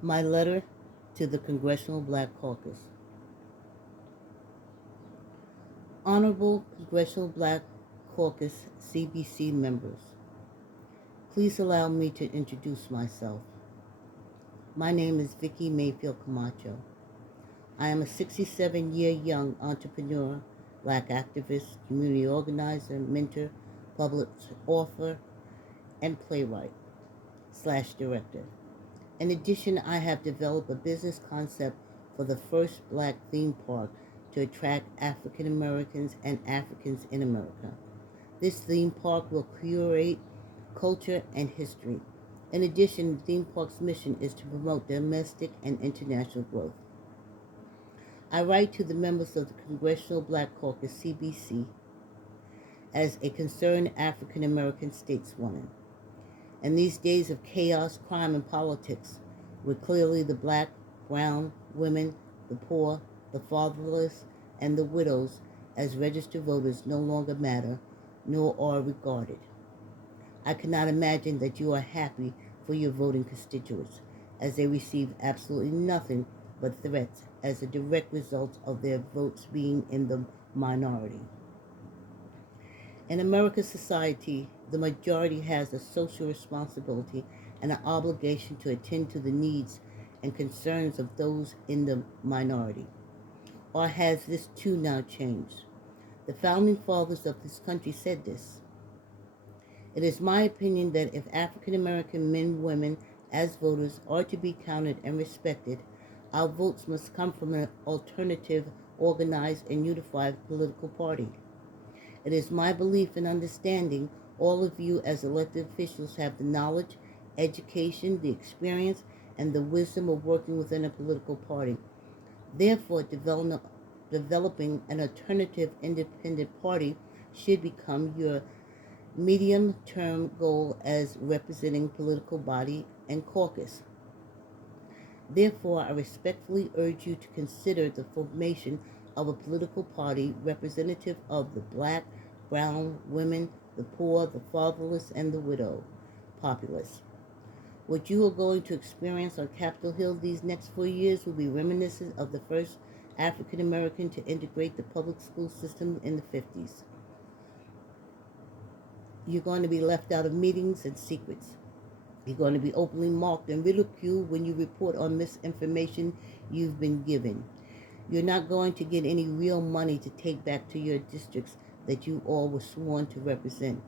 My letter to the Congressional Black Caucus. Honorable Congressional Black Caucus CBC members, please allow me to introduce myself. My name is Vicky Mayfield Camacho. I am a 67-year young entrepreneur, black activist, community organizer, mentor, public author, and playwright slash director. In addition, I have developed a business concept for the first black theme park to attract African Americans and Africans in America. This theme park will curate culture and history. In addition, the theme park's mission is to promote domestic and international growth. I write to the members of the Congressional Black Caucus CBC as a concerned African American stateswoman. In these days of chaos, crime, and politics, where clearly the black, brown, women, the poor, the fatherless, and the widows as registered voters no longer matter nor are regarded. I cannot imagine that you are happy for your voting constituents, as they receive absolutely nothing but threats as a direct result of their votes being in the minority. In America's society, the majority has a social responsibility and an obligation to attend to the needs and concerns of those in the minority. Or has this too now changed? The founding fathers of this country said this. It is my opinion that if African American men and women as voters are to be counted and respected, our votes must come from an alternative, organized, and unified political party. It is my belief and understanding all of you as elected officials have the knowledge, education, the experience, and the wisdom of working within a political party. Therefore, developing an alternative independent party should become your medium-term goal as representing political body and caucus. Therefore, I respectfully urge you to consider the formation of a political party representative of the black, brown, women, the poor, the fatherless, and the widow populace. What you are going to experience on Capitol Hill these next 4 years will be reminiscent of the first African American to integrate the public school system in the 50s. You're going to be left out of meetings and secrets. You're going to be openly mocked and ridiculed when you report on misinformation you've been given. You're not going to get any real money to take back to your districts that you all were sworn to represent.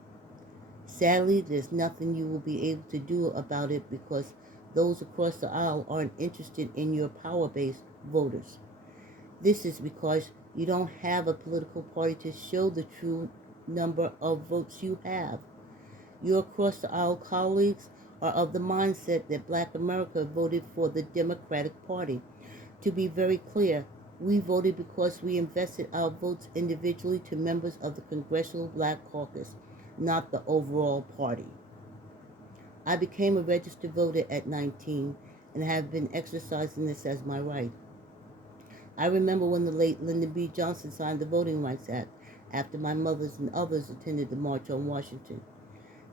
Sadly, there's nothing you will be able to do about it because those across the aisle aren't interested in your power-based voters. This is because you don't have a political party to show the true number of votes you have. Your across the aisle colleagues are of the mindset that Black America voted for the Democratic Party. To be very clear, we voted because we invested our votes individually to members of the Congressional Black Caucus, not the overall party. I became a registered voter at 19 and have been exercising this as my right. I remember when the late Lyndon B. Johnson signed the Voting Rights Act after my mothers and others attended the March on Washington.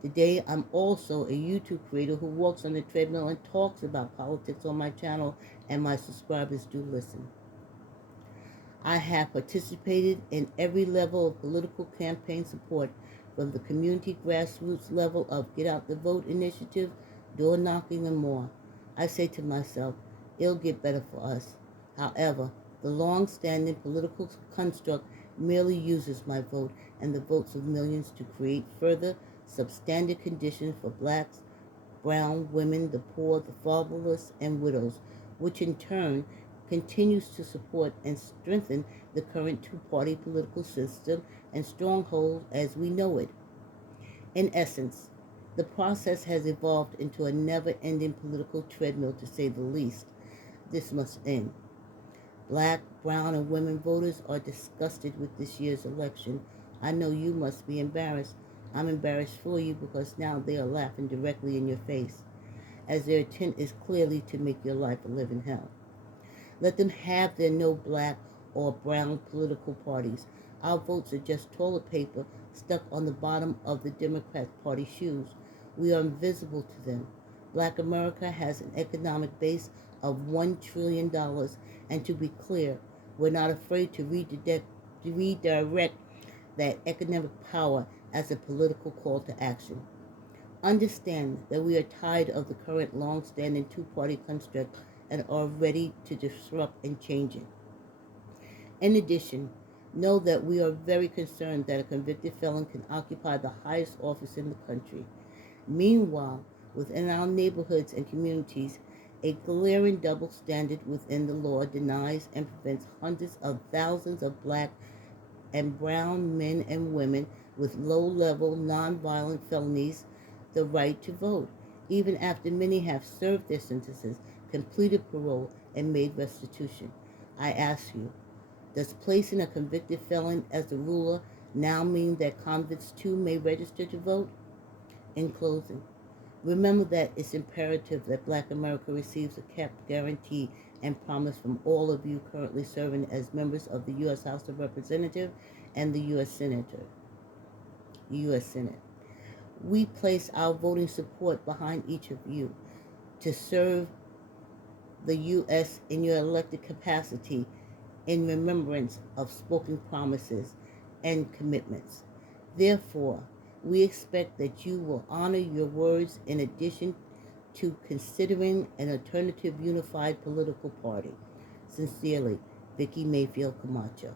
Today, I'm also a YouTube creator who walks on the treadmill and talks about politics on my channel, and my subscribers do listen. I have participated in every level of political campaign support, from the community grassroots level of Get Out the Vote initiative, door knocking, and more. I say to myself, it'll get better for us. However, the long-standing political construct merely uses my vote and the votes of millions to create further substandard conditions for blacks, brown, women, the poor, the fatherless, and widows, which in turn continues to support and strengthen the current two-party political system and stronghold as we know it. In essence, the process has evolved into a never-ending political treadmill, to say the least. This must end. Black, brown, and women voters are disgusted with this year's election. I know you must be embarrassed. I'm embarrassed for you because now they are laughing directly in your face, as their intent is clearly to make your life a living hell. Let them have their no black or brown political parties. Our votes are just toilet paper stuck on the bottom of the Democrat Party shoes. We are invisible to them. Black America has an economic base of $1 trillion, and to be clear, we're not afraid to redirect that economic power as a political call to action. Understand that we are tired of the current long-standing two-party construct and are ready to disrupt and change it. In addition, know that we are very concerned that a convicted felon can occupy the highest office in the country. Meanwhile, within our neighborhoods and communities, a glaring double standard within the law denies and prevents hundreds of thousands of black and brown men and women with low-level nonviolent felonies the right to vote, even after many have served their sentences, completed parole, and made restitution. I ask you, does placing a convicted felon as the ruler now mean that convicts too may register to vote? In closing, remember that it's imperative that Black America receives a kept guarantee and promise from all of you currently serving as members of the U.S. House of Representatives and the U.S. Senate. We place our voting support behind each of you to serve the U.S. in your elected capacity in remembrance of spoken promises and commitments. Therefore, we expect that you will honor your words in addition to considering an alternative unified political party. Sincerely, Vicki Mayfield Camacho.